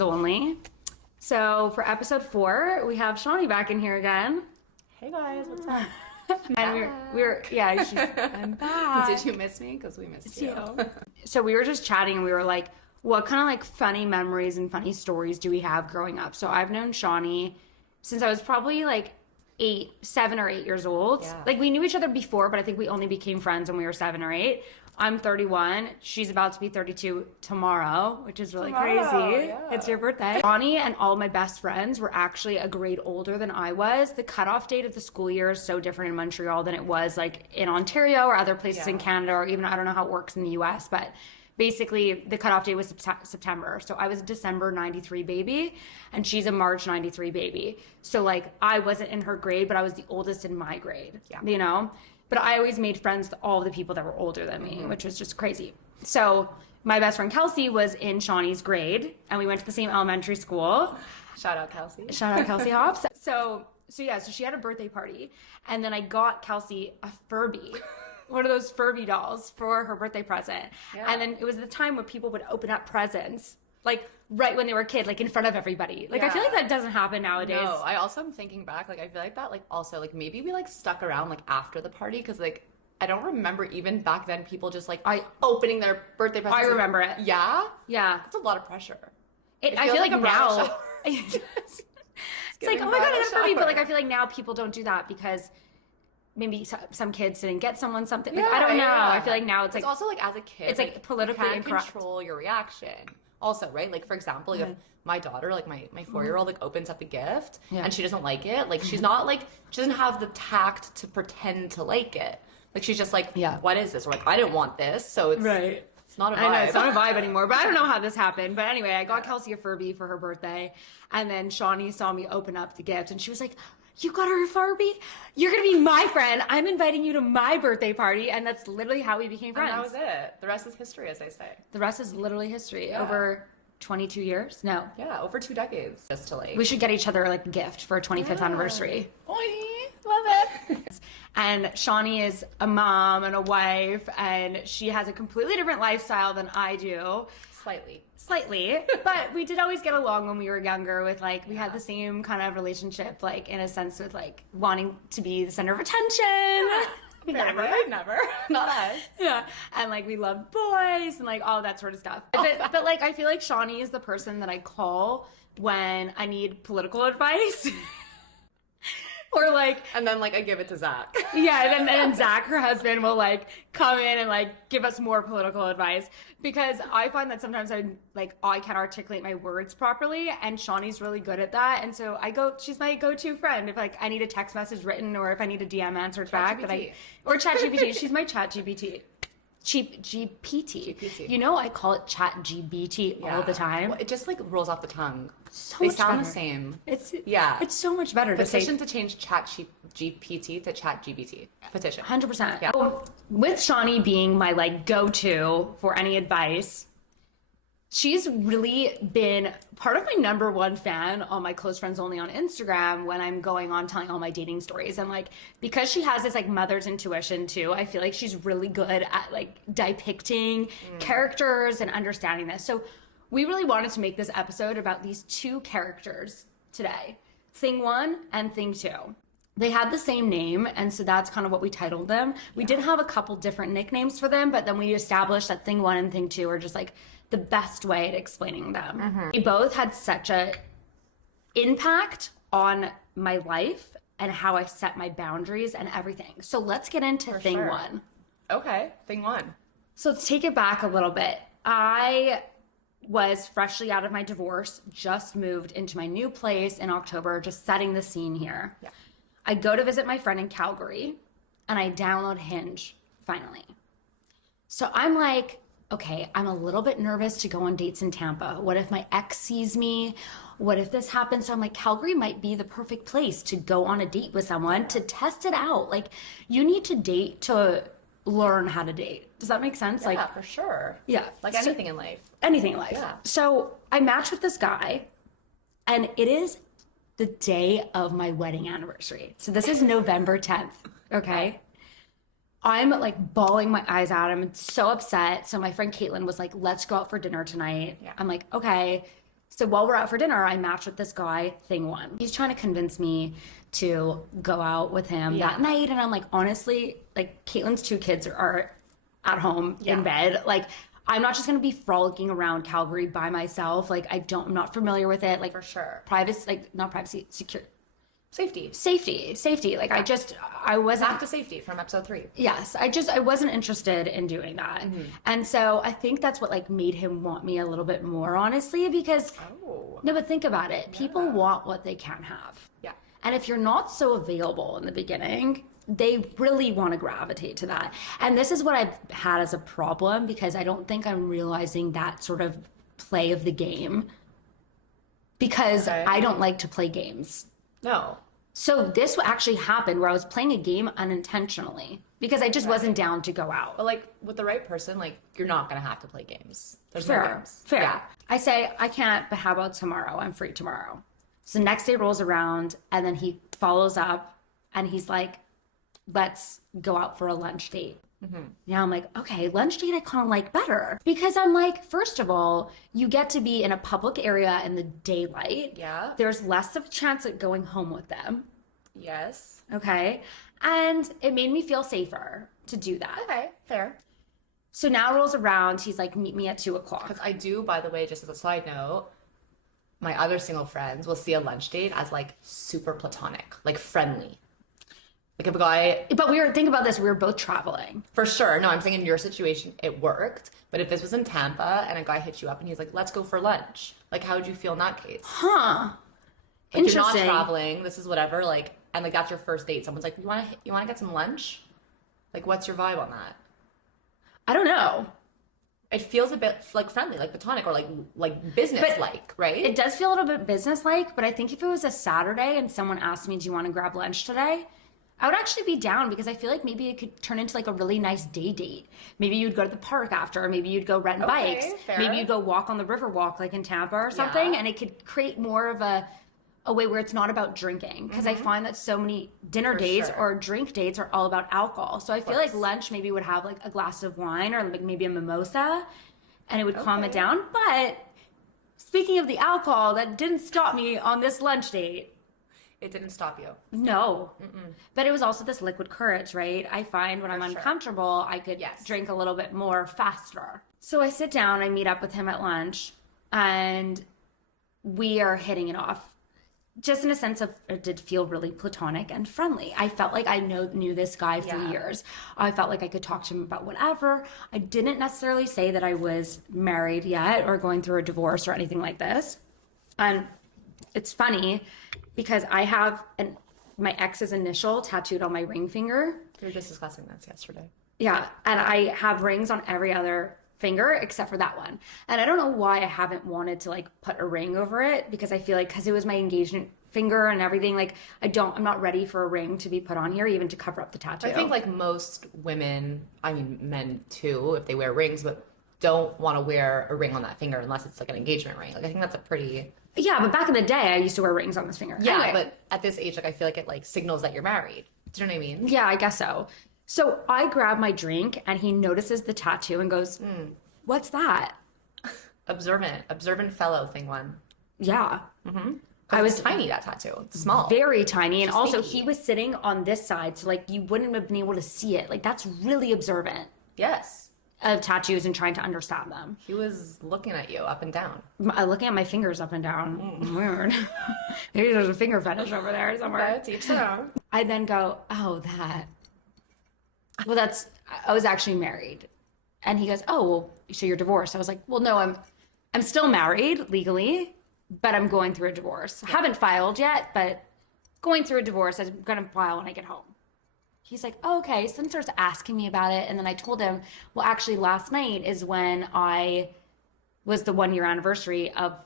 Situations Only. So for episode 4, we have Shonnie back in here again. Hey guys, what's up? And I'm back. Did you miss me? Because we missed you. So we were just chatting and we were like, what kind of like funny memories and funny stories do we have growing up? So I've known Shonnie since I was probably like 7 or 8 years old. Yeah. Like we knew each other before, but I think we only became friends when we were 7 or 8. I'm 31. She's about to be 32 tomorrow, which is really crazy. Yeah. It's your birthday. Shonnie and all my best friends were actually a grade older than I was. The cutoff date of the school year is so different in Montreal than it was like in Ontario or other places in Canada, or even I don't know how it works in the US, but basically the cutoff date was September. So I was a December 93 baby and she's a March 93 baby. So like I wasn't in her grade, but I was the oldest in my grade, you know? But I always made friends with all the people that were older than me, which was just crazy. So my best friend Kelsey was in Shonnie's grade and we went to the same elementary school. Shout out Kelsey. Shout out Kelsey Hops. So she had a birthday party and then I got Kelsey a Furby. One of those Furby dolls for her birthday present. Yeah. And then it was the time when people would open up presents, like right when they were a kid, like in front of everybody. Like I feel like that doesn't happen nowadays. No, I also am thinking back, like I feel like that, like also like maybe we like stuck around like after the party because like I don't remember even back then people just like opening their birthday presents. I remember it. Yeah? Yeah. That's a lot of pressure. I feel like now it's like, oh my god, I got a Furby, but like I feel like now people don't do that because maybe some kids didn't get someone something. Like, I don't know. I feel like now it's like also like as a kid, it's like politically you can't incorrect. Control your reaction. Also, right? Like for example, like if my daughter, like my 4-year-old, like opens up a gift and she doesn't like it, like she's not like she doesn't have the tact to pretend to like it. Like she's just like, what is this? Or like I didn't want this, so it's right. It's not a vibe. I know, it's not a vibe anymore, but I don't know how this happened. But anyway, I got Kelsey a Furby for her birthday, and then Shonnie saw me open up the gift, and she was like, you got her a Furby? You're going to be my friend. I'm inviting you to my birthday party. And that's literally how we became friends. And that was it. The rest is history, as they say. The rest is literally history. Over 22 years? No. Yeah, over 2 decades. Just to like... We should get each other like a gift for a 25th anniversary. Oy, love it. And Shonnie is a mom and a wife, and she has a completely different lifestyle than I do. Slightly, but we did always get along when we were younger with like, we had the same kind of relationship, like in a sense with like wanting to be the center of attention. Never. Not us. Yeah. And like we loved boys and like all that sort of stuff. But like, I feel like Shonnie is the person that I call when I need political advice. Or like, and then like I give it to Zach. Yeah, and then Zach, her husband, will like come in and like give us more political advice because I find that sometimes I can't articulate my words properly, and Shawnee's really good at that. And so she's my go-to friend if like I need a text message written or if I need a DM answered back or ChatGPT. She's my ChatGPT. GPT. You know, I call it ChatGPT all the time. Well, it just like rolls off the tongue. They sound better. The same. It's so much better Petition to change ChatGPT to ChatGPT. Petition. 100%. Yeah. So, with Shonnie being my like go-to for any advice, she's really been part of my #1 fan on my close friends only on Instagram when I'm going on telling all my dating stories. And like, because she has this like mother's intuition too, I feel like she's really good at like depicting characters and understanding this. So we really wanted to make this episode about these 2 characters today, Thing 1 and Thing 2. They had the same name, and so that's kind of what we titled them. We did have a couple different nicknames for them, but then we established that Thing 1 and Thing 2 are just like the best way at explaining them. They both had such a impact on my life and how I set my boundaries and everything. So let's get into Thing 1. Okay, Thing 1. So let's take it back a little bit. I was freshly out of my divorce, just moved into my new place in October, just setting the scene here. Yeah. I go to visit my friend in Calgary and I download Hinge finally. So I'm like, okay, I'm a little bit nervous to go on dates in Tampa. What if my ex sees me? What if this happens? So I'm like, Calgary might be the perfect place to go on a date with someone to test it out. Like, you need to date to learn how to date. Does that make sense? Yeah, like, for sure. Yeah. Like anything in life. Anything in life. Yeah. So I match with this guy, and it is the day of my wedding anniversary. So this is November 10th, okay? I'm like bawling my eyes out. I'm so upset. So my friend Caitlin was like, let's go out for dinner tonight. Yeah. I'm like, okay. So while we're out for dinner, I matched with this guy, thing one. He's trying to convince me to go out with him that night. And I'm like, honestly, like Caitlin's 2 kids are at home in bed. Like, I'm not just going to be frolicking around Calgary by myself. Like, I'm not familiar with it. Like, For sure. Privacy, like, not privacy, secure. Safety. Like, I wasn't. Back to safety from episode 3. Yes, I wasn't interested in doing that. And so I think that's what like made him want me a little bit more, honestly, because no, but think about it. People want what they can have. Yeah. And if you're not so available in the beginning, they really want to gravitate to that. And this is what I've had as a problem, because I don't think I'm realizing that sort of play of the game, because I don't like to play games. No. So this actually happened where I was playing a game unintentionally because I just wasn't down to go out. But like with the right person, like you're not gonna have to play games. There's no Fair. games. Fair. Yeah. I say, I can't, but how about tomorrow? I'm free tomorrow. So the next day rolls around and then he follows up and he's like, let's go out for a lunch date. Now I'm like, okay, lunch date I kind of like better, because I'm like, first of all, you get to be in a public area in the daylight. Yeah. There's less of a chance at going home with them. Yes. Okay. And it made me feel safer to do that. Okay, fair. So now rolls around, he's like, meet me at 2:00. Because I do, by the way, just as a side note, my other single friends will see a lunch date as like super platonic, like friendly. Like if a guy, But think about this, we were both traveling. for sure. No, I'm saying in your situation it worked. But if this was in Tampa and a guy hit you up and he's like, "Let's go for lunch," like how would you feel in that case? Huh. Like, you're Interesting. not traveling. This is whatever. Like, and like that's your first date. Someone's like, "You wanna get some lunch?" Like, what's your vibe on that? I don't know. It feels a bit like friendly, like platonic, or like business like, right? It does feel a little bit business-like, but I think if it was a Saturday and someone asked me, do you want to grab lunch today? I would actually be down, because I feel like maybe it could turn into like a really nice day date. Maybe you'd go to the park after, or maybe you'd go rent bikes. Fair. Maybe you'd go walk on the river walk like in Tampa or something, and it could create more of a way where it's not about drinking, because I find that so many dinner dates or drink dates are all about alcohol. So I feel like lunch maybe would have like a glass of wine or like maybe a mimosa, and it would calm it down. But speaking of the alcohol, that didn't stop me on this lunch date. It didn't stop you. No. But it was also this liquid courage, right? I find when I'm sure. uncomfortable, I could drink a little bit more faster. So I sit down, I meet up with him at lunch, and we are hitting it off. Just in a sense of, it did feel really platonic and friendly. I felt like I knew this guy for years. I felt like I could talk to him about whatever. I didn't necessarily say that I was married yet or going through a divorce or anything like this. And it's funny because I have my ex's initial tattooed on my ring finger. We were just discussing this yesterday. Yeah, and I have rings on every other finger except for that one. And I don't know why I haven't wanted to like put a ring over it, because I feel like because it was my engagement finger and everything, like I'm not ready for a ring to be put on here, even to cover up the tattoo. I think like most women, I mean men too, if they wear rings, but don't want to wear a ring on that finger unless it's like an engagement ring. Like I think that's a pretty... Yeah, but back in the day I used to wear rings on this finger. Yeah, Anyway. but at this age, like I feel like it like signals that you're married. Do you know what I mean? Yeah, I guess so. So I grab my drink and he notices the tattoo and goes, what's that? Observant fellow thing one. Yeah. I was tiny, that tattoo. It's small. Very tiny. And also sneaky. he was sitting on this side, so like you wouldn't have been able to see it. Like that's really observant Yes. of tattoos and trying to understand them. He was looking at you up and down. Looking at my fingers up and down. Weird. Maybe there's a finger fetish over there somewhere. Teach their own. I then go, oh, that. Well, I was actually married. And he goes, oh, well, so you're divorced. I was like, well, no, I'm still married legally, but I'm going through a divorce. I haven't filed yet, but going through a divorce, I'm going to file when I get home. He's like, oh, okay. So then starts asking me about it. And then I told him, well, actually last night is when I was the 1 year anniversary of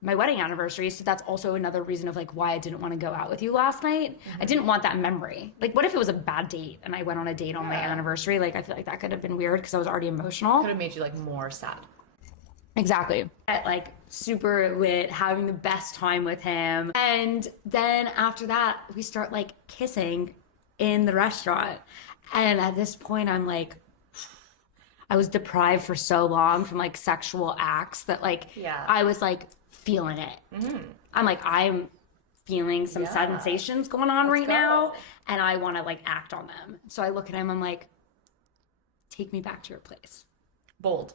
my wedding anniversary. So that's also another reason of like why I didn't want to go out with you last night. I didn't want that memory. Like what if it was a bad date and I went on a date on my anniversary? Like I feel like that could have been weird because I was already emotional. Could have made you like more sad. Exactly. Like super lit, having the best time with him. And then after that, we start like kissing in the restaurant. And at this point, I'm like, I was deprived for so long from like sexual acts that like, I was like feeling it. I'm like, I'm feeling some sensations going on right now, and I want to like act on them. So I look at him, I'm like, take me back to your place. Bold.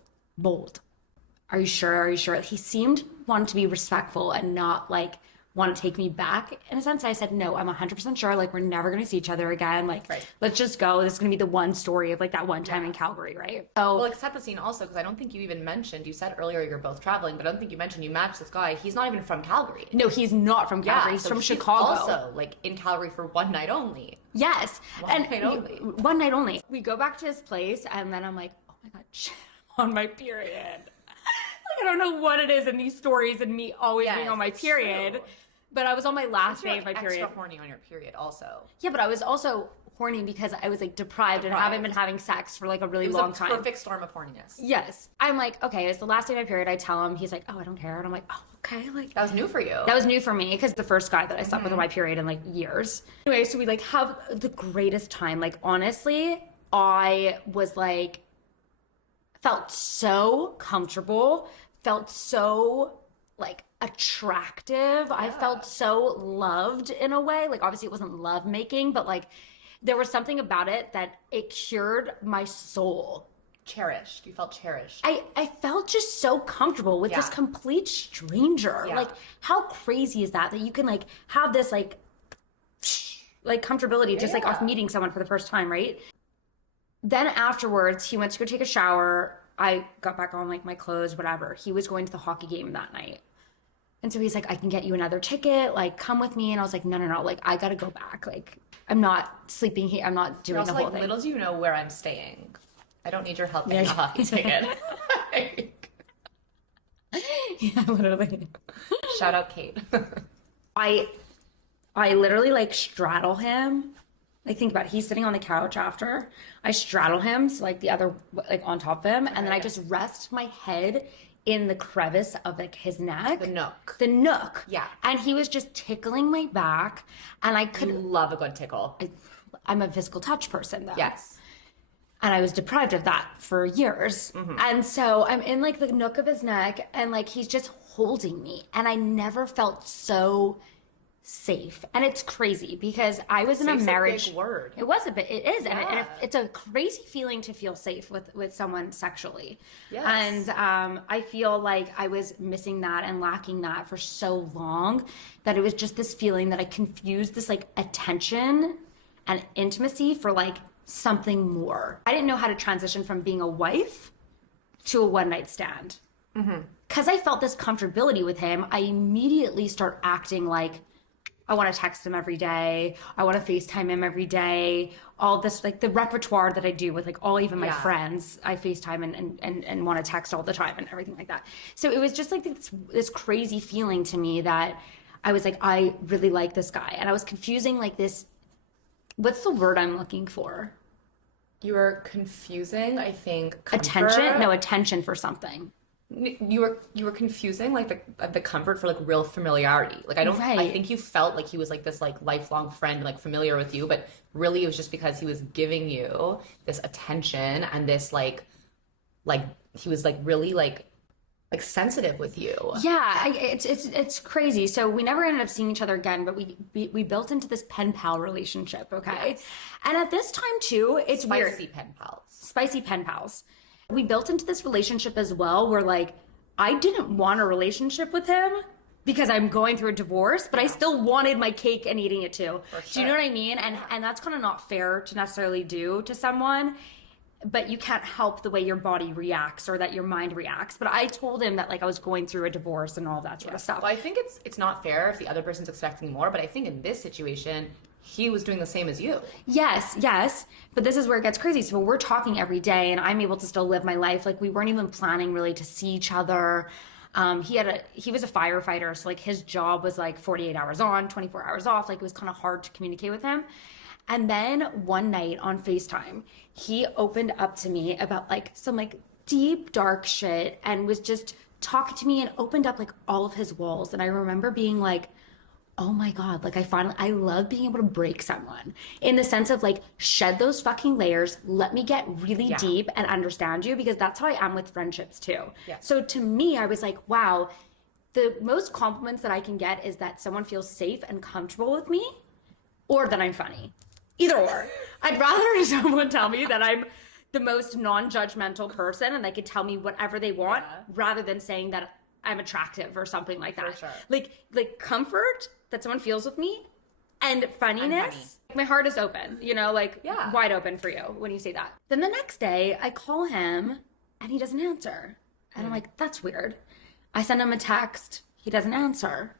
Are you sure? Are you sure? He seemed wanting to be respectful and not like want to take me back. In a sense, I said, no, I'm 100% sure. Like, we're never going to see each other again. Like, let's just go. This is going to be the one story of like that one time in Calgary, right? So, well, like, set the scene also, because I don't think you even mentioned, you said earlier you're both traveling, but I don't think you mentioned you matched this guy. He's not even from Calgary. No, he's not from Calgary. He's from Chicago. Also, like, in Calgary for one night only. Yes. One night only. We go back to his place, and then I'm like, oh my God, shit, I'm on my period. Like, I don't know what it is in these stories and me always being on my period. True. But I was on my last day of my period. Extra horny on your period also. Yeah, but I was also horny because I was like deprived and haven't been having sex for like a really long time. It was a perfect storm of horniness. Yes. I'm like, okay, it's the last day of my period. I tell him, he's like, oh, I don't care. And I'm like, oh, okay. Like, that was new for you. That was new for me because the first guy that I slept with on my period in like years. Anyway, so we like have the greatest time. Like, honestly, I was like, felt so comfortable, felt so like attractive. I felt so loved in a way. Like, obviously it wasn't love making, but like there was something about it that it cured my soul. Cherished. You felt cherished. I felt just so comfortable with this complete stranger. Like, how crazy is that you can like have this like comfortability just like off meeting someone for the first time, right? Then afterwards, he went to go take a shower. I got back on like my clothes, whatever. He was going to the hockey game that night. And so he's like, I can get you another ticket. Like, come with me. And I was like, no. Like, I got to go back. Like, I'm not sleeping here. I'm not doing the whole thing. Little do you know where I'm staying. I don't need your help getting a hockey ticket. Yeah, literally. Shout out Kate. I literally like straddle him. Like, think about it. He's sitting on the couch after. I straddle him, so like the other, like on top of him. And then I just rest my head in the crevice of like his neck. The nook. Yeah. And he was just tickling my back. And I could. You love a good tickle. I'm a physical touch person though. Yes. And I was deprived of that for years. And so I'm in like the nook of his neck and like he's just holding me. And I never felt so safe. And it's crazy because I was in a marriage. A big word. It was a bit. It is. And it's a crazy feeling to feel safe with someone sexually. Yes. And I feel like I was missing that and lacking that for so long that it was just this feeling that I confused this like attention and intimacy for like something more. I didn't know how to transition from being a wife to a one night stand. Because I felt this comfortability with him, I immediately start acting like I want to text him every day. I want to FaceTime him every day. All this, like the repertoire that I do with like all even my friends, I FaceTime and want to text all the time and everything like that. So it was just like this crazy feeling to me that I was like, I really like this guy. And I was confusing like this, what's the word I'm looking for? You were confusing, I think. Attention? No, attention for something. You were confusing like the comfort for like real familiarity. Like I think you felt like he was like this like lifelong friend, like familiar with you, but really it was just because he was giving you this attention and this like he was like really like sensitive with you. Yeah, it's crazy. So we never ended up seeing each other again, but we built into this pen pal relationship, okay? Yes. And at this time too, it's weird. Spicy pen pals. We built into this relationship as well where like I didn't want a relationship with him because I'm going through a divorce, but I still wanted my cake and eating it too. For sure. Do you know what I mean? And that's kind of not fair to necessarily do to someone, but you can't help the way your body reacts or that your mind reacts. But I told him that like I was going through a divorce and all that sort of stuff. Well, I think it's not fair if the other person's expecting more, but I think in this situation he was doing the same as you. Yes. But this is where it gets crazy. So we're talking every day and I'm able to still live my life. Like we weren't even planning really to see each other. He was a firefighter. So like his job was like 48 hours on, 24 hours off. Like it was kind of hard to communicate with him. And then one night on FaceTime, he opened up to me about like some like deep, dark shit and was just talking to me and opened up like all of his walls. And I remember being like, oh my God, like I love being able to break someone in the sense of like shed those fucking layers, let me get really deep and understand you because that's how I am with friendships too. Yeah. So to me, I was like, wow, the most compliments that I can get is that someone feels safe and comfortable with me, or that I'm funny. Either or. I'd rather someone tell me that I'm the most non-judgmental person and they could tell me whatever they want, rather than saying that I'm attractive or something like that. For sure. Like comfort that someone feels with me, and funniness. My heart is open, you know, like wide open for you when you say that. Then the next day I call him and he doesn't answer. And I'm like, that's weird. I send him a text. He doesn't answer.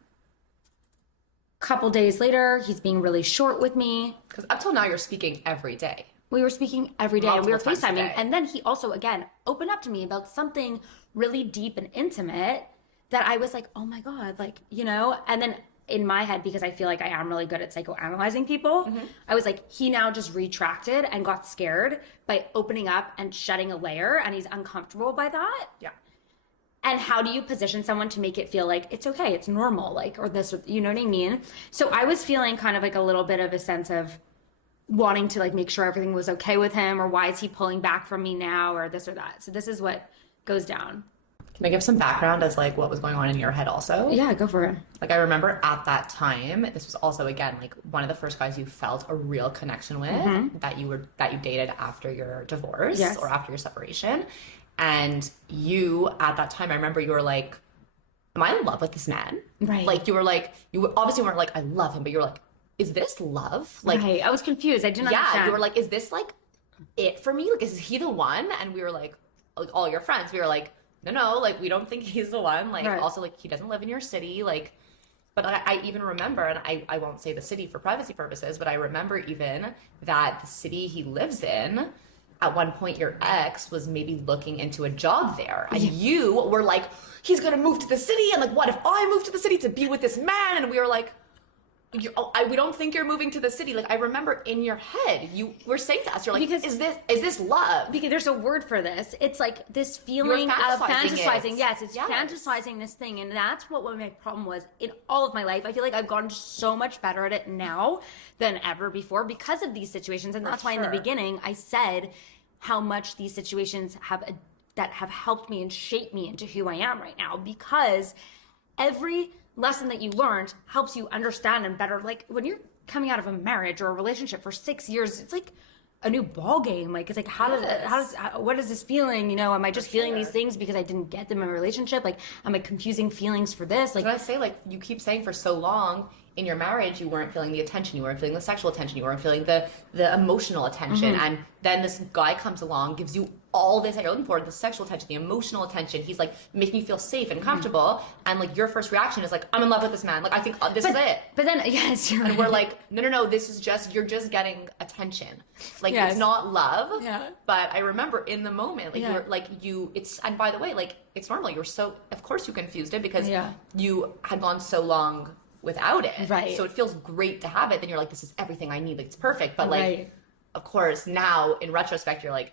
Couple days later, he's being really short with me. Because up till now, you're speaking every day. We were speaking every day and we were Multiple times a FaceTiming. day. And then he also, again, opened up to me about something really deep and intimate that I was like, oh my God, like, you know? And then in my head, because I feel like I am really good at psychoanalyzing people, I was like, he now just retracted and got scared by opening up and shedding a layer, and he's uncomfortable by that. Yeah. And how do you position someone to make it feel like it's okay, it's normal, like, or this, you know what I mean? So I was feeling kind of like a little bit of a sense of wanting to like make sure everything was okay with him, or why is he pulling back from me now, or this or that. So this is what goes down. Can I give some background as like what was going on in your head also? Yeah, go for it. Like I remember at that time, this was also again like one of the first guys you felt a real connection with, that you dated after your divorce or after your separation. And you at that time, I remember you were like, am I in love with this man? Right. Like you obviously weren't like, I love him, but you were like, is this love? Like right. I was confused. I didn't understand. You were like, is this like it for me? Like, is he the one? And we were like all your friends, we were like, no, like we don't think he's the one. Like also like he doesn't live in your city. Like, but I even remember, and I won't say the city for privacy purposes, but I remember even that the city he lives in, at one point your ex was maybe looking into a job there, and you were like, he's gonna move to the city, and like, what if I move to the city to be with this man? And we were like, we don't think you're moving to the city. Like I remember in your head, you were saying to us, you're like, because is this love? Because there's a word for this. It's like this feeling of fantasizing. Yes, it's fantasizing this thing, and that's what my problem was in all of my life. I feel like I've gotten so much better at it now than ever before because of these situations, and that's why in the beginning I said how much these situations have helped me and shaped me into who I am right now, because every lesson that you learned helps you understand and better. Like when you're coming out of a marriage or a relationship for 6 years, it's like a new ball game. Like it's like, what is this feeling? You know, am I just feeling these things because I didn't get them in a relationship? Like, am I confusing feelings for this? Like, so I say, like, you keep saying for so long in your marriage, you weren't feeling the attention, you weren't feeling the sexual attention, you weren't feeling the emotional attention. And then this guy comes along, gives you all this that you're looking for, the sexual attention, the emotional attention. He's like making you feel safe and comfortable. And like your first reaction is like, I'm in love with this man. Like I think this is it. But then, yes, you're right. And we're like, no, this is just, you're just getting attention. Like it's not love. Yeah. But I remember in the moment, like you're like and by the way, like it's normal. You're so, of course you confused it because you had gone so long without it. Right. So it feels great to have it. Then you're like, this is everything I need. Like it's perfect. But like, of course, now in retrospect, you're like,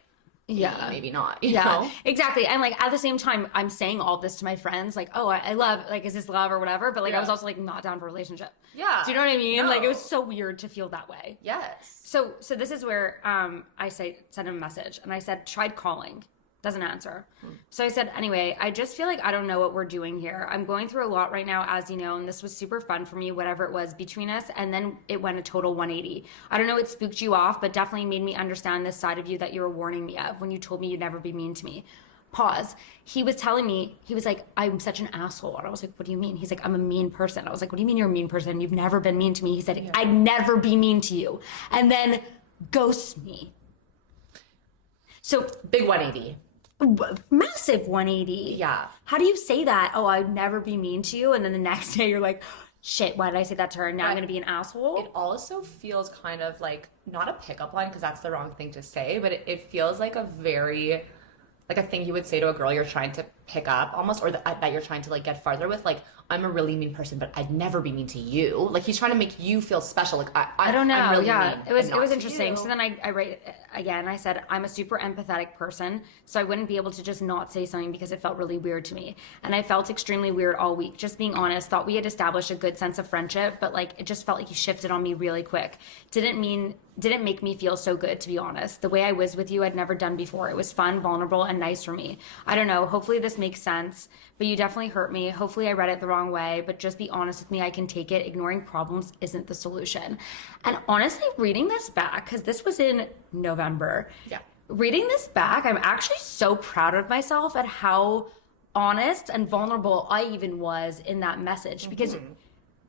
maybe not, you know? Exactly. And like at the same time, I'm saying all this to my friends, like, oh, I love, like, is this love or whatever? But like, I was also like not down for a relationship. Yeah. Do you know what I mean? No. Like it was so weird to feel that way. Yes. So this is where I sent him a message and I said, tried calling. Doesn't answer. So I said, anyway, I just feel like I don't know what we're doing here. I'm going through a lot right now, as you know, and this was super fun for me, whatever it was between us. And then it went a total 180. I don't know, it spooked you off, but definitely made me understand this side of you that you were warning me of when you told me you'd never be mean to me. Pause. He was telling me, he was like, I'm such an asshole. And I was like, what do you mean? He's like, I'm a mean person. I was like, what do you mean you're a mean person? You've never been mean to me. He said, I'd never be mean to you. And then ghosts me. So big 180. Massive 180. Yeah. How do you say that? Oh, I'd never be mean to you. And then the next day you're like, shit, why did I say that to her? Now I'm going to be an asshole. It also feels kind of like, not a pickup line because that's the wrong thing to say, but it feels like a very, like a thing you would say to a girl you're trying to pick up almost, or that you're trying to like get farther with. Like, I'm a really mean person, but I'd never be mean to you. Like he's trying to make you feel special. Like I don't know. I'm really mean, it was interesting. So then I again, I said, I'm a super empathetic person, so I wouldn't be able to just not say something because it felt really weird to me. And I felt extremely weird all week. Just being honest, thought we had established a good sense of friendship, but like it just felt like he shifted on me really quick. Didn't make me feel so good, to be honest. The way I was with you, I'd never done before. It was fun, vulnerable, and nice for me. I don't know. Hopefully this makes sense, but you definitely hurt me. Hopefully I read it the wrong way, but just be honest with me. I can take it. Ignoring problems isn't the solution. And honestly, reading this back, because this was in November. Yeah. Reading this back, I'm actually so proud of myself at how honest and vulnerable I even was in that message, because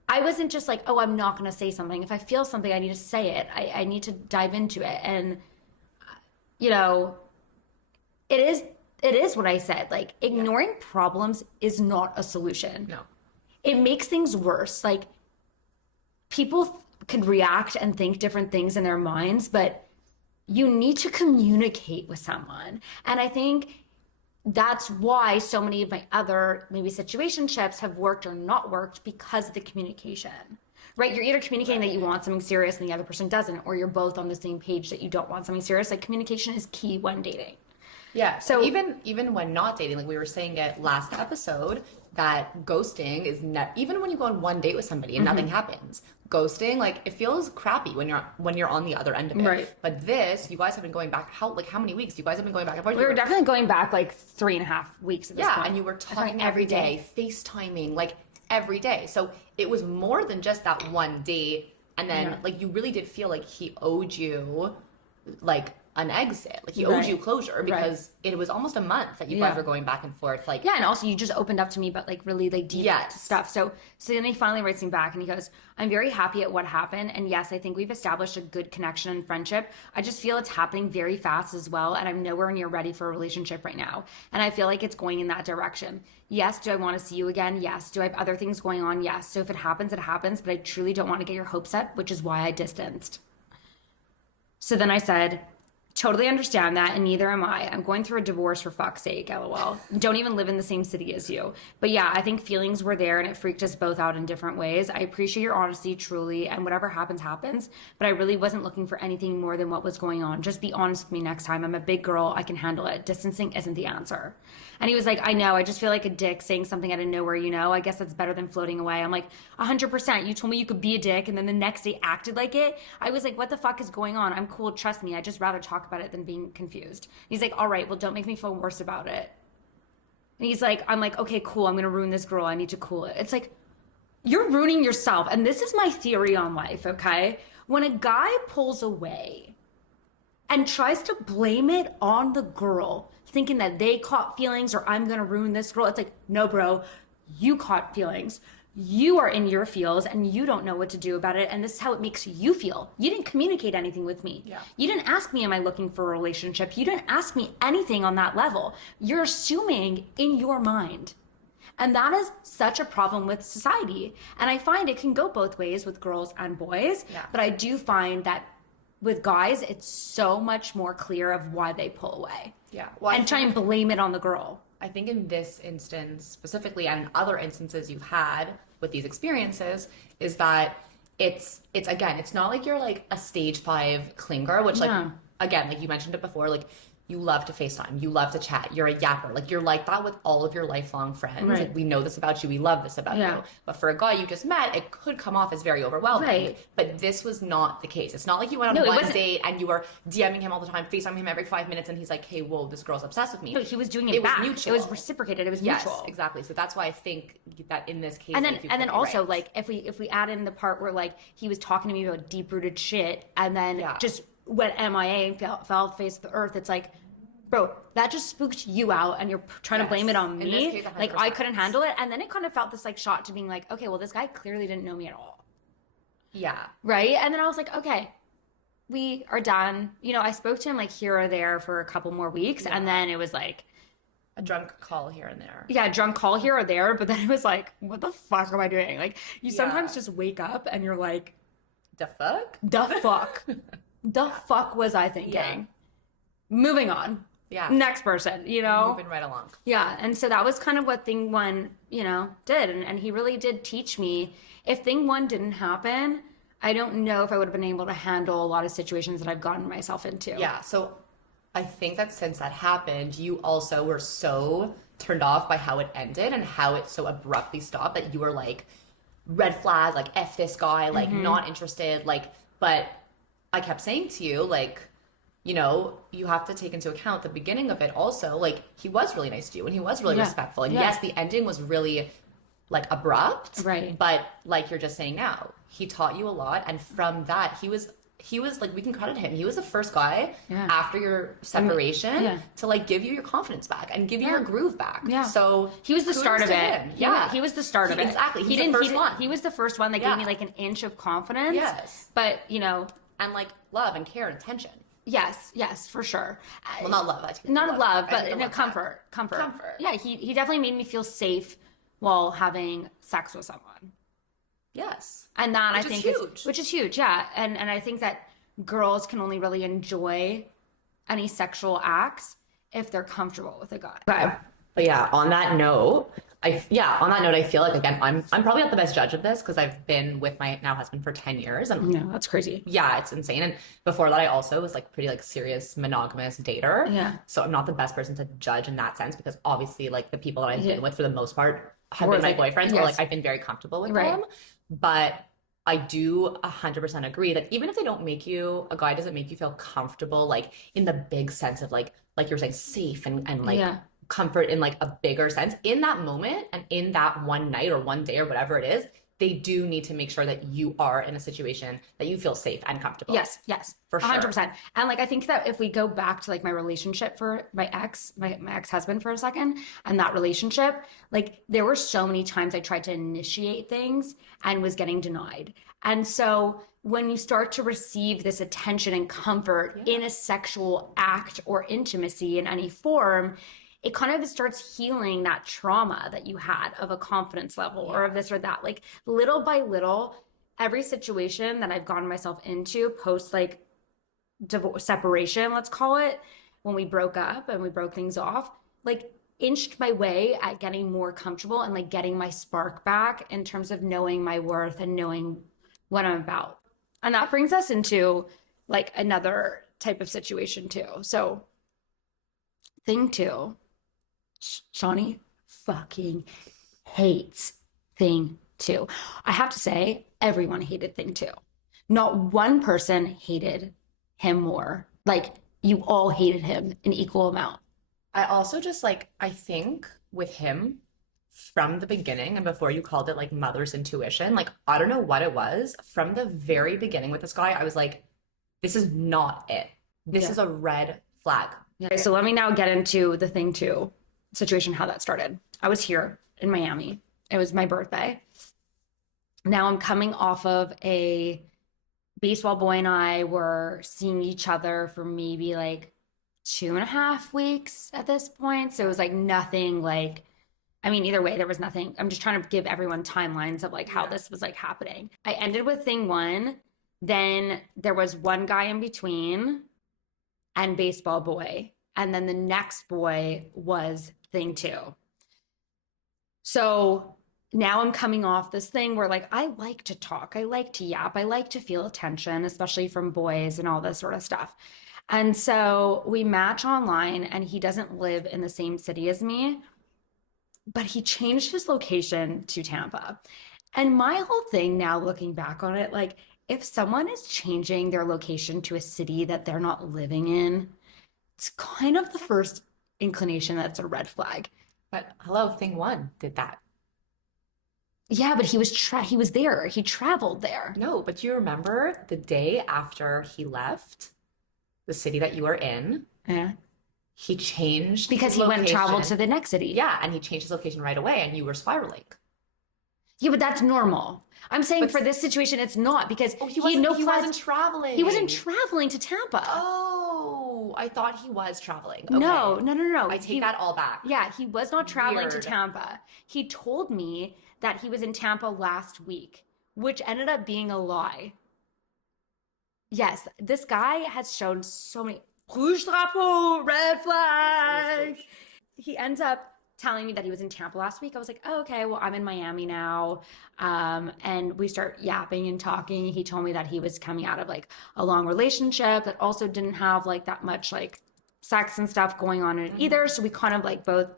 I wasn't just like, oh, I'm not going to say something. If I feel something, I need to say it. I need to dive into it. And, you know, it is what I said. Like, ignoring problems is not a solution. No. It makes things worse. Like, people could react and think different things in their minds, but you need to communicate with someone. And I think that's why so many of my other maybe situationships have worked or not worked, because of the communication, right? You're either communicating that you want something serious and the other person doesn't, or you're both on the same page that you don't want something serious. Like, communication is key when dating. Yeah. So even when not dating, like we were saying it last episode, that ghosting is even when you go on one date with somebody and nothing happens. Ghosting, like, it feels crappy when you're on the other end of it. Right. But this, you guys have been going back how many weeks? You guys have been going back and forth. We were definitely going back like 3.5 weeks at this point. Yeah, and you were talking every day, FaceTiming, like every day. So it was more than just that one date. And then like you really did feel like he owed you like an exit, like he owed you closure, because it was almost a month that you guys were going back and forth. Like, and also you just opened up to me about like really like deep stuff. So then he finally writes me back and he goes, I'm very happy at what happened, and yes, I think we've established a good connection and friendship. I just feel it's happening very fast as well, and I'm nowhere near ready for a relationship right now, and I feel like it's going in that direction. Yes, do I want to see you again? Yes. Do I have other things going on? Yes. So if it happens, it happens, but I truly don't want to get your hopes up, which is why I distanced. So then I said, totally understand that, and neither am I. I'm going through a divorce, for fuck's sake, LOL. Don't even live in the same city as you. But yeah, I think feelings were there and it freaked us both out in different ways. I appreciate your honesty, truly, and whatever happens, happens. But I really wasn't looking for anything more than what was going on. Just be honest with me next time. I'm a big girl. I can handle it. Distancing isn't the answer. And he was like, I know. I just feel like a dick saying something out of nowhere, you know? I guess that's better than floating away. I'm like, 100%. You told me you could be a dick, and then the next day acted like it. I was like, what the fuck is going on? I'm cool. Trust me. I'd just rather talk about it than being confused. He's like, all right, well, don't make me feel worse about it. And he's like, I'm like, okay, cool. I'm going to ruin this girl. I need to cool it. It's like, you're ruining yourself. And this is my theory on life, okay? When a guy pulls away and tries to blame it on the girl, thinking that they caught feelings or I'm going to ruin this girl, it's like, no, bro, you caught feelings. You are in your feels and you don't know what to do about it. And this is how it makes you feel. You didn't communicate anything with me. Yeah. You didn't ask me, am I looking for a relationship? You didn't ask me anything on that level. You're assuming in your mind. And that is such a problem with society. And I find it can go both ways with girls and boys. Yeah. But I do find that with guys, it's so much more clear of why they pull away. Yeah. Well, and try and blame it on the girl. I think in this instance specifically, and in other instances you've had with these experiences, is that it's again, it's not like you're like a stage 5 clinger, which like, again, like you mentioned it before, like you love to FaceTime, you love to chat, you're a yapper, like you're like that with all of your lifelong friends. Right. Like we know this about you, we love this about you. But for a guy you just met, it could come off as very overwhelming. Right. But this was not the case. It's not like you went on one date and you were DMing him all the time, FaceTiming him every 5 minutes, and he's like, hey, whoa, this girl's obsessed with me. But he was doing it back. Was mutual. It was reciprocated. It was mutual. Yes, exactly. So that's why I think that in this case, and then also like if we add in the part where like he was talking to me about deep rooted shit and then just went MIA and fell face to the earth, it's like, bro, that just spooked you out and you're trying to blame it on me. Case, like I couldn't handle it. And then it kind of felt this like shot to being like, okay, well, this guy clearly didn't know me at all. Yeah. Right? And then I was like, okay, we are done. You know, I spoke to him like here or there for a couple more weeks. And then it was like a drunk call here and there. Yeah, a drunk call here or there. But then it was like, what the fuck am I doing? Like you sometimes just wake up and you're like, the fuck? The fuck? The fuck was I thinking? Yeah. Moving on. Yeah. Next person, you know? Moving right along. Yeah. And so that was kind of what thing one, you know, did. And he really did teach me, if thing one didn't happen, I don't know if I would have been able to handle a lot of situations that I've gotten myself into. Yeah. So I think that since that happened, you also were so turned off by how it ended and how it so abruptly stopped that you were like, red flag, like F this guy, like not interested, like, but I kept saying to you, like, you know, you have to take into account the beginning of it also, like, he was really nice to you and he was really respectful. And yes, the ending was really like abrupt, Right. but like you're just saying now, he taught you a lot. And from that, he was like, we can credit him. He was the first guy after your separation to like give you your confidence back and give you your groove back. Yeah. So he was the start of it. Him. Yeah. He was the start of it. Exactly. He didn't, the first one. He was the first one that gave me like an inch of confidence. Yes. But, you know. And like love and care and attention. Yes, for sure. Well, not love. Not love, but no, comfort. Yeah, he definitely made me feel safe while having sex with someone. Yes. And that which I think is huge. Which is huge, yeah. And I think that girls can only really enjoy any sexual acts if they're comfortable with a guy. Okay. But yeah, on that note, I feel like, again, I'm probably not the best judge of this because I've been with my now husband for 10 years. And yeah, that's crazy. Yeah, it's insane. And before that, I also was like pretty like serious monogamous dater. Yeah. So I'm not the best person to judge in that sense because obviously like the people that I've been with for the most part have been my boyfriends or like I've been very comfortable with them. But I do 100% agree that even if they don't make you, a guy doesn't make you feel comfortable, like in the big sense of like you're saying safe and like comfort in like a bigger sense in that moment and in that one night or one day or whatever it is, they do need to make sure that you are in a situation that you feel safe and comfortable. Yes. For sure. 100%. And like, I think that if we go back to like my relationship for my ex-husband for a second and that relationship, like there were so many times I tried to initiate things and was getting denied. And so when you start to receive this attention and comfort in a sexual act or intimacy in any form, it kind of starts healing that trauma that you had of a confidence level or of this or that. Like little by little, every situation that I've gotten myself into post like divorce, separation, let's call it, when we broke up and we broke things off, like inched my way at getting more comfortable and like getting my spark back in terms of knowing my worth and knowing what I'm about. And that brings us into like another type of situation too. So thing two, Shonnie fucking hates thing two. I have to say, everyone hated thing two. Not one person hated him more. Like, you all hated him in equal amount. I also just like, I think with him from the beginning and before you called it like mother's intuition, like, I don't know what it was. From the very beginning with this guy, I was like, this is not it. This is a red flag. Okay, so let me now get into the thing two situation, how that started. I was here in Miami. It was my birthday. Now I'm coming off of a baseball boy and I were seeing each other for maybe like 2.5 weeks at this point. So it was like nothing like, I mean, either way, there was nothing. I'm just trying to give everyone timelines of like how this was like happening. I ended with thing one. Then there was one guy in between and baseball boy. And then the next boy was thing two. So now I'm coming off this thing where like, I like to talk. I like to yap. I like to feel attention, especially from boys and all this sort of stuff. And so we match online and he doesn't live in the same city as me, but he changed his location to Tampa. And my whole thing now looking back on it, like if someone is changing their location to a city that they're not living in, it's kind of the first inclination that's a red flag. But hello, thing one did that. Yeah, but he was there. He traveled there. No, but do you remember the day after he left the city that you were in? Yeah. He changed because he went and traveled to the next city. Yeah, and he changed his location right away and you were spiraling. Yeah, but that's normal. I'm saying for this situation, it's not because he wasn't traveling. He wasn't traveling to Tampa. Oh, I thought he was traveling. Okay. No. I take that all back. Yeah, he was not traveling to Tampa. He told me that he was in Tampa last week, which ended up being a lie. Yes, this guy has shown so many rouge drapeau, red flag. He ends up telling me that he was in Tampa last week, I was like, oh, okay, well, I'm in Miami now. And we start yapping and talking. He told me that he was coming out of like a long relationship that also didn't have like that much like sex and stuff going on in it either. So we kind of like both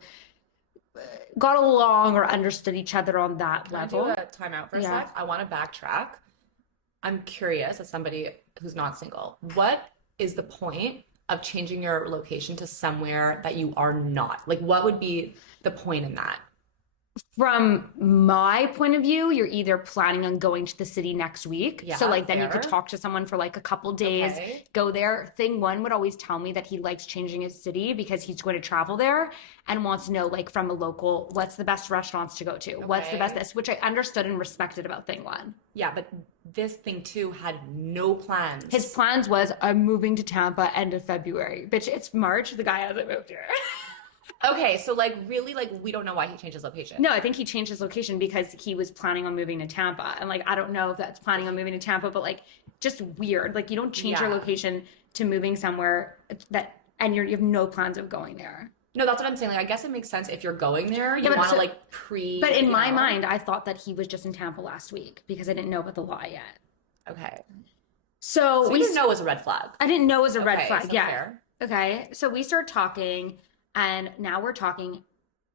got along or understood each other on that level. Can I do a timeout for a sec? I want to backtrack. I'm curious, as somebody who's not single, what is the point of changing your location to somewhere that you are not? Like, what would be the point in that? From my point of view, you're either planning on going to the city next week. Yeah, so like then you could fair. talk to someone for like a couple days, Okay. go there. Thing one would always tell me that he likes changing his city because he's going to travel there and wants to know like from a local, what's the best restaurants to go to? What's the best Okay. this, which I understood and respected about thing one. Yeah, but this thing too had no plans. His plans was I'm moving to Tampa end of February. Bitch, it's March. The guy hasn't moved here. Okay, so like really, like we don't know why he changed his location. No, I think he changed his location because he was planning on moving to Tampa. And like, I don't know if that's planning on moving to Tampa, but like, just weird. Like, you don't change your Yeah. location to moving somewhere that, and you have no plans of going there. No, that's what I'm saying. Like, I guess it makes sense if you're going there, you but want to so- like But in my know? mind, I thought that he was just in Tampa last week because I didn't know about the law yet. Okay. So So we you didn't know it was a red flag. I didn't know it was a red Okay, flag. so Yeah. fair. Okay. So we start talking, and now we're talking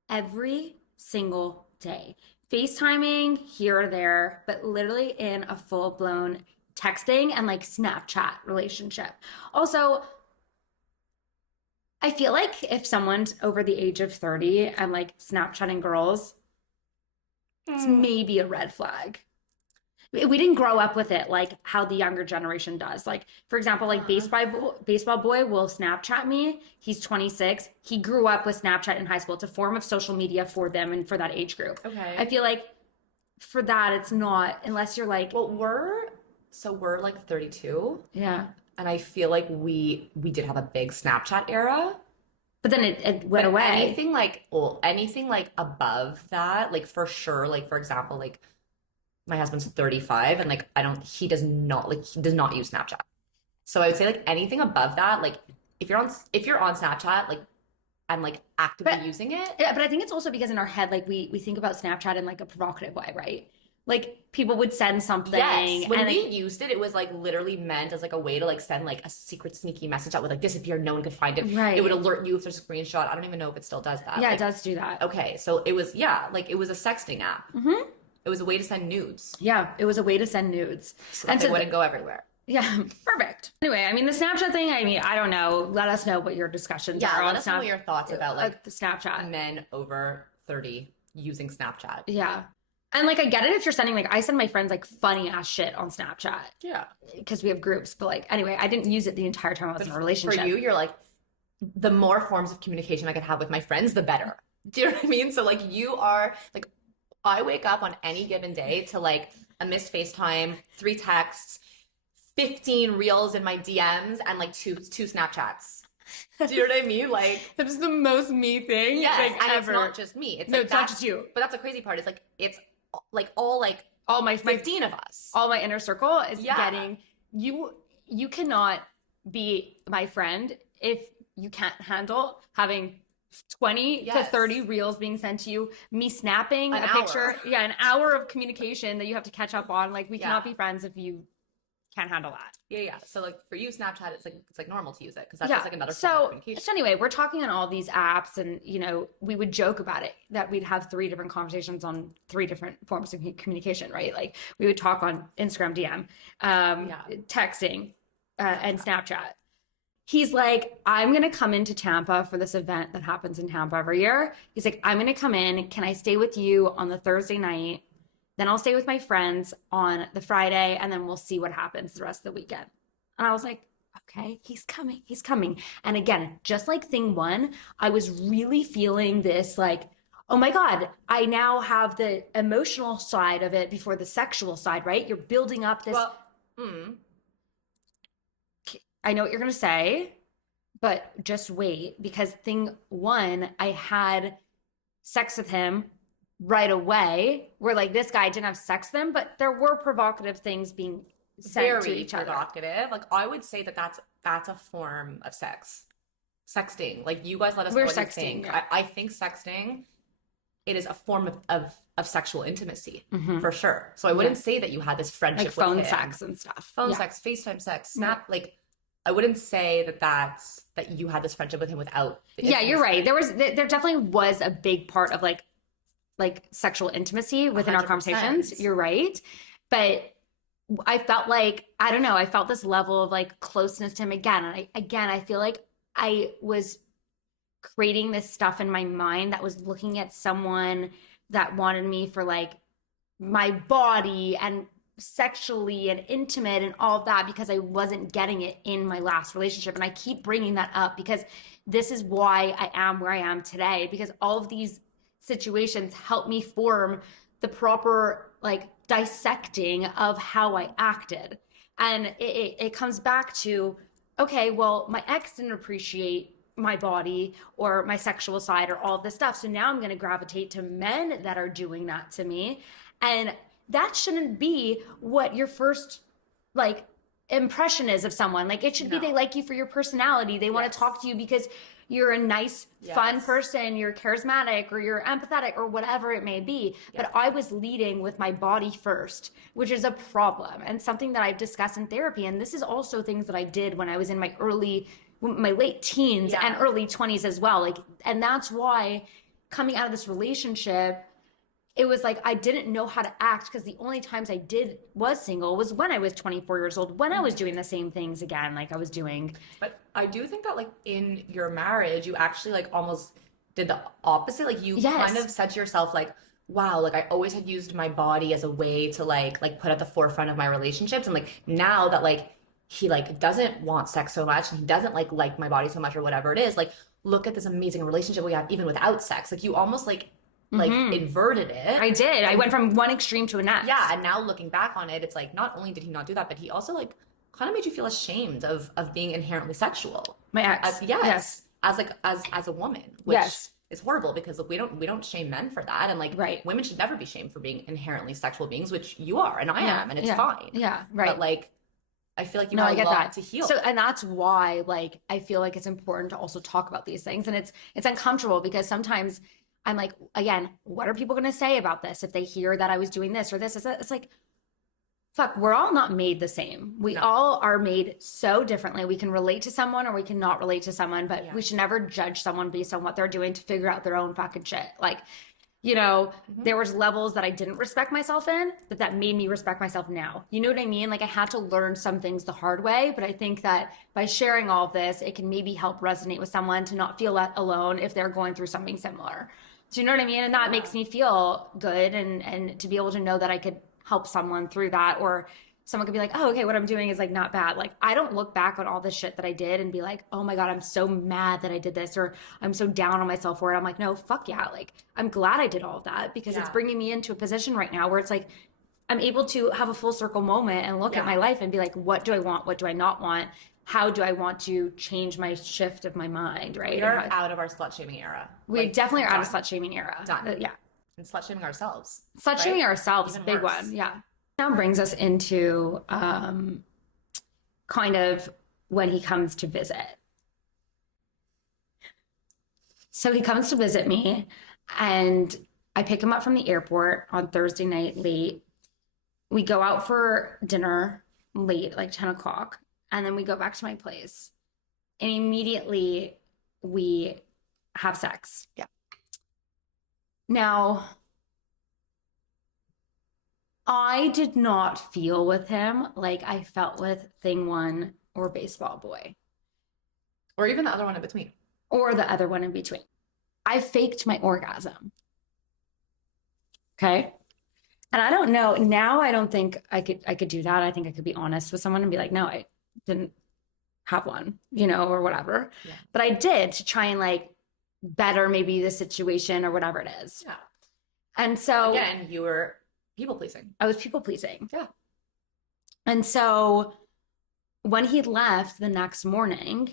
every single day. FaceTiming here or there, but literally in a full blown texting and like Snapchat relationship. Also, I feel like if someone's over the age of 30 and like Snapchatting girls, it's maybe a red flag. We didn't grow up with it like how the younger generation does. Like, for example, like baseball boy will Snapchat me. He's 26. He grew up with Snapchat in high school. It's a form of social media for them and for that age group. Okay. I feel like for that, it's not, unless you're like, Well, we're like 32, yeah. and I feel like we did have a big Snapchat era. But then it went But away. anything like above that, like for sure, like for example, like my husband's 35 and like he does not use Snapchat. So I would say like anything above that, like if you're on Snapchat, like and like actively using it. Yeah, but I think it's also because in our head, like we think about Snapchat in like a provocative way, right? Like people would send something. Yes, when and we used it, it was like literally meant as like a way to like send like a secret sneaky message that would like disappear. No one could find it. Right. It would alert you if there's a screenshot. I don't even know if it still does that. yeah, Like, it does do that. Okay, so it was like it was a sexting app. Mm-hmm. It was a way to send nudes. Yeah, it was a way to send nudes. So that they wouldn't go everywhere. Yeah, perfect. Anyway, I mean, the Snapchat thing, I mean, I don't know. Let us know what your discussions are Yeah, on let us know what your thoughts about like the Snapchat. men over 30 using Snapchat. Yeah. And like, I get it if you're sending, like, I send my friends like funny ass shit on Snapchat Yeah. because we have groups. But like, anyway, I didn't use it the entire time I was in a relationship. For you, you're like, the more forms of communication I could have with my friends, the better. Do you know what I mean? So like, you are like, I wake up on any given day to like a missed FaceTime, 3 texts, 15 reels in my DMs, and like two Snapchats. Do you know what I mean? Like, That's the most me thing. yes, like, and ever. it's not just me. It's No, like it's not just you. But that's the crazy part. It's like it's like all like All my 15 of us. all my inner circle is Yeah. getting you cannot be my friend if you can't handle having 20 to Yes. 30 reels being sent to you, me snapping An a hour. picture, an hour of communication that you have to catch up on. Like, we Yeah. cannot be friends if you can't handle that. Yeah. So like for you, Snapchat, it's like normal to use it because that's just like another form of So communication. anyway, we're talking on all these apps, and we would joke about it that we'd have 3 different conversations on 3 different forms of communication, right? Like, we would talk on Instagram DM, texting, and Snapchat. He's like, I'm gonna come into Tampa for this event that happens in Tampa every year. He's like, I'm gonna come in. Can I stay with you on the Thursday night? Then I'll stay with my friends on the Friday, and then we'll see what happens the rest of the weekend. And I was like, okay, he's coming. He's coming. And again, just like thing one, I was really feeling this like, oh my God, I now have the emotional side of it before the sexual side, right? You're building up this. Well, I know what you're going to say, but just wait, because thing one, I had sex with him right away, where like this guy didn't have sex with him, but there were provocative things being sent to very each other. provocative. Like I would say that that's a form of sex. Sexting. Like you guys let us We're know what you sexting, think. yeah. I think sexting it is a form of sexual intimacy for sure. So I wouldn't say that you had this friendship Like phone with him. sex and stuff. Phone sex, FaceTime sex, Snap, like I wouldn't say that you had this friendship with him without the Yeah, you're intimacy. right. There definitely was a big part of like sexual intimacy within our 100%. conversations. You're right. But I felt like, I don't know, I felt this level of like closeness to him again. And I feel like I was creating this stuff in my mind that was looking at someone that wanted me for like my body and sexually and intimate and all of that, because I wasn't getting it in my last relationship. And I keep bringing that up because this is why I am where I am today, because all of these situations help me form the proper like dissecting of how I acted. And it comes back to, okay, well, my ex didn't appreciate my body or my sexual side or all of this stuff. So now I'm going to gravitate to men that are doing that to me. And that shouldn't be what your first like impression is of someone. Like it should be they like you for your personality. They want to talk to you because you're a nice, fun person, you're charismatic or you're empathetic or whatever it may be. But I was leading with my body first, which is a problem and something that I've discussed in therapy. And this is also things that I did when I was in my late teens and early 20s as well. Like, and that's why coming out of this relationship, it was like I didn't know how to act, because the only times I was single was when I was 24 years old, when I was doing the same things again like I was doing. But I do think that like in your marriage, you actually like almost did the opposite. Like you kind of said to yourself like, wow, like I always had used my body as a way to like put at the forefront of my relationships. And like now that like he like doesn't want sex so much and he doesn't like my body so much or whatever it is, like look at this amazing relationship we have even without sex. Like you almost like inverted it. I did. I went from one extreme to a next. Yeah, and now looking back on it, it's like not only did he not do that, but he also like kind of made you feel ashamed of being inherently sexual. My ex. As a woman, which is horrible because like, we don't shame men for that, and like women should never be shamed for being inherently sexual beings, which you are and I am, and it's fine. Yeah, right. But like I feel like you have a lot to heal. So, and that's why like I feel like it's important to also talk about these things, and it's uncomfortable because sometimes I'm like, again, what are people going to say about this if they hear that I was doing this or this? It's like, fuck, we're all not made the same. We all are made so differently. We can relate to someone or we cannot relate to someone, but we should never judge someone based on what they're doing to figure out their own fucking shit. Like, you know, there was levels that I didn't respect myself in, but that made me respect myself now. You know what I mean? Like I had to learn some things the hard way, but I think that by sharing all of this, it can maybe help resonate with someone to not feel that alone if they're going through something similar. Do you know what I mean? And that makes me feel good, and to be able to know that I could help someone through that, or someone could be like, oh, okay, what I'm doing is like not bad. Like I don't look back on all the shit that I did and be like, oh my God, I'm so mad that I did this, or I'm so down on myself for it. I'm like, no, fuck yeah. Like I'm glad I did all of that, because it's bringing me into a position right now where it's like, I'm able to have a full circle moment and look at my life and be like, what do I want? What do I not want? How do I want to change my shift of my mind, right? We are out of our slut shaming era. We definitely are out of slut shaming era. Done. Yeah. And slut shaming ourselves. Slut shaming ourselves, Even big worse. one. Yeah. Now brings us into kind of when he comes to visit. So he comes to visit me, and I pick him up from the airport on Thursday night late. We go out for dinner late, like 10 o'clock. And then we go back to my place, and immediately we have sex. Yeah. Now, I did not feel with him like I felt with Thing One or Baseball Boy. Or even the other one in between. Or the other one in between. I faked my orgasm. Okay? And I don't know, now I don't think I could do that. I think I could be honest with someone and be like, no, I didn't have one, you know, or whatever. Yeah. But I did to try and like better maybe the situation or whatever it is. Yeah. And so again, you were people pleasing. I was people pleasing. Yeah. And so when he left the next morning,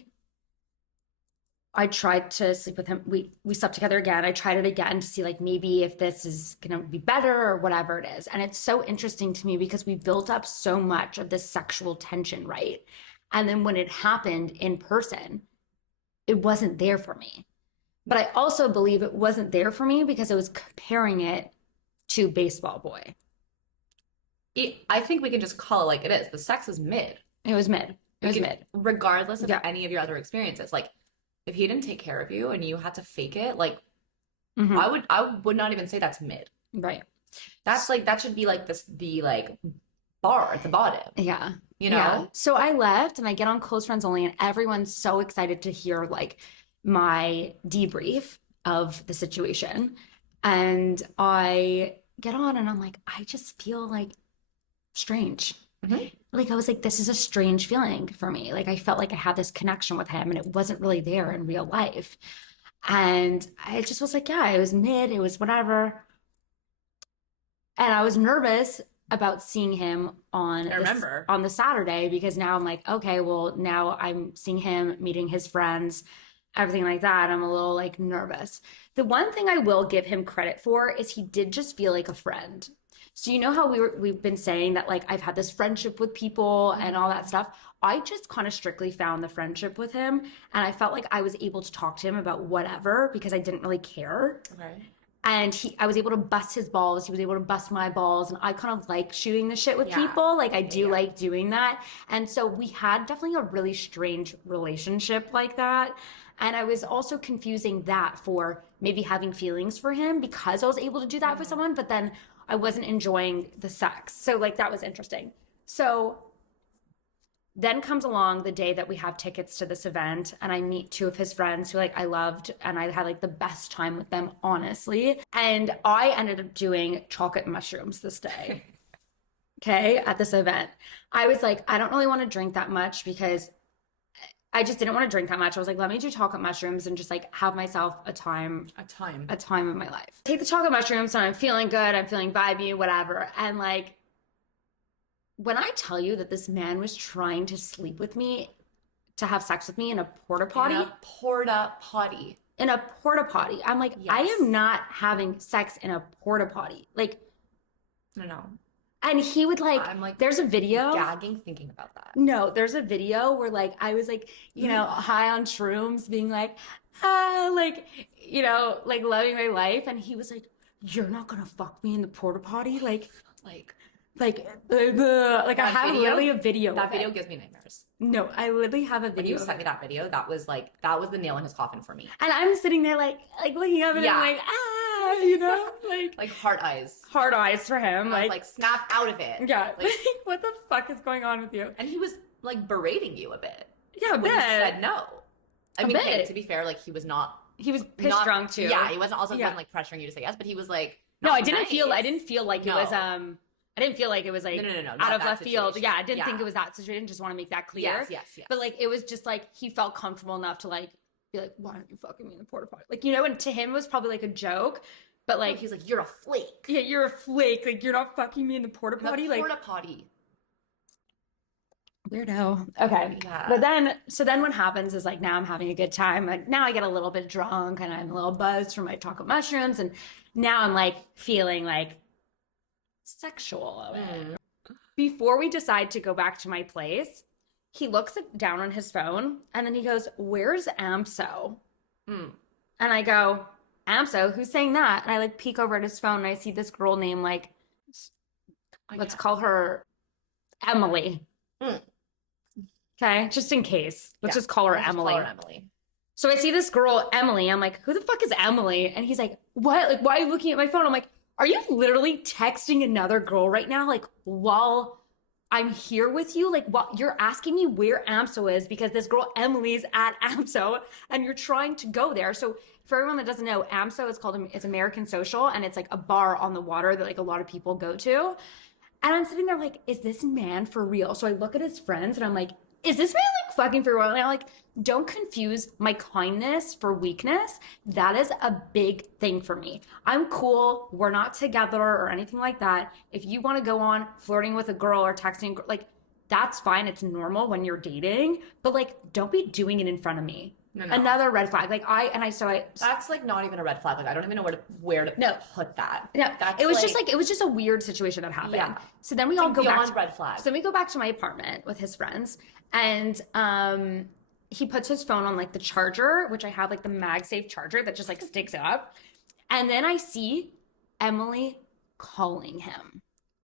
I tried to sleep with him. We slept together again. I tried it again to see like maybe if this is going to be better or whatever it is. And it's so interesting to me because we built up so much of this sexual tension, right? And then when it happened in person, it wasn't there for me. But I also believe it wasn't there for me because I was comparing it to Baseball Boy. I think we can just call it like it is. The sex was mid. It was mid. It was mid. Regardless of any of your other experiences. Like, if he didn't take care of you and you had to fake it, like, I would not even say that's mid. Right. That's like, that should be like the like bar at the bottom. Yeah. You know? Yeah. So I left and I get on Close Friends Only, and everyone's so excited to hear like my debrief of the situation. And I get on and I'm like, I just feel like strange. Like, I was like, this is a strange feeling for me. Like, I felt like I had this connection with him and it wasn't really there in real life. And I just was like, yeah, it was mid, it was whatever. And I was nervous about seeing him on the Saturday, because now I'm like, okay, well, now I'm seeing him, meeting his friends, everything like that. I'm a little like nervous. The one thing I will give him credit for is he did just feel like a friend. So you know how we've been saying that like I've had this friendship with people and all that stuff. I just kind of strictly found the friendship with him, and I felt like I was able to talk to him about whatever because I didn't really care. Okay. And I was able to bust his balls. He was able to bust my balls. And I kind of like shooting the shit with people. Like, I do like doing that. And so we had definitely a really strange relationship like that. And I was also confusing that for maybe having feelings for him because I was able to do that with someone, but then I wasn't enjoying the sex. So like, that was interesting. So then comes along the day that we have tickets to this event, and I meet two of his friends who like I loved, and I had like the best time with them, honestly. And I ended up doing chocolate mushrooms this day. Okay, at this event. I was like, I don't really want to drink that much because I just didn't want to drink that much. I was like, let me do chocolate mushrooms and just like have myself a time of my life. Take the chocolate mushrooms and I'm feeling good, I'm feeling vibey, whatever. And like, when I tell you that this man was trying to sleep with me, to have sex with me in a porta potty. In a porta potty. In a porta potty. I'm like, I am not having sex in a porta potty. Like, no. And he would like, I'm like, there's a video. Gagging thinking about that. No, there's a video where like, I was like, you know, high on shrooms being like, like, you know, like loving my life. And he was like, you're not going to fuck me in the porta potty? Like I have literally a video. That video gives me nightmares. No, I literally have a video. When you sent me that video, that was the nail in his coffin for me. And I'm sitting there like looking up and I'm like, you know, like heart eyes for him. I was like, snap out of it. Yeah, like what the fuck is going on with you? And he was like berating you a bit. Yeah, a bit. When you said no. I mean, hey, to be fair, like he was pissed drunk too. Yeah, he wasn't wasn't like pressuring you to say yes, but he was like, no, I didn't feel like it was I didn't feel like it was like no, out of left field. Yeah, I didn't think it was that situation. Just want to make that clear. Yes. But like, it was just like, he felt comfortable enough to like, be like, why aren't you fucking me in the porta potty? Like, you know, and to him it was probably like a joke, but like, he was like, you're a flake. Yeah, you're a flake. Like, you're not fucking me in the porta potty. Porta potty. Weirdo. Okay. Yeah. But then what happens is like, now I'm having a good time. Like, now I get a little bit drunk and I'm a little buzzed from my chocolate mushrooms. And now I'm like feeling like sexual of it. Before we decide to go back to my place, he looks down on his phone and then he goes, where's Amso? And I go, Amso? Who's saying that? And I like peek over at his phone and I see this girl named like, let's call her Emily. Okay, just in case. Let's just call her Emily. So I see this girl, Emily. I'm like, who the fuck is Emily? And he's like, what? Like, why are you looking at my phone? I'm like, are you literally texting another girl right now? Like, while I'm here with you? Like, what? You're asking me where AMSO is because this girl Emily's at AMSO and you're trying to go there. So for everyone that doesn't know, AMSO is it's American Social, and it's like a bar on the water that like a lot of people go to. And I'm sitting there like, is this man for real? So I look at his friends and I'm like, is this man like fucking for real? And I'm like, don't confuse my kindness for weakness. That is a big thing for me. I'm cool. We're not together or anything like that. If you want to go on flirting with a girl or texting, like, that's fine. It's normal when you're dating, but like, don't be doing it in front of me. No. Another red flag. Like that's like not even a red flag. Like I don't even know where to put that. No, it was just a weird situation that happened. Yeah. So then we all go back to red flag. So then we go back to my apartment with his friends, and he puts his phone on like the charger, which I have like the MagSafe charger that just like sticks up. And then I see Emily calling him.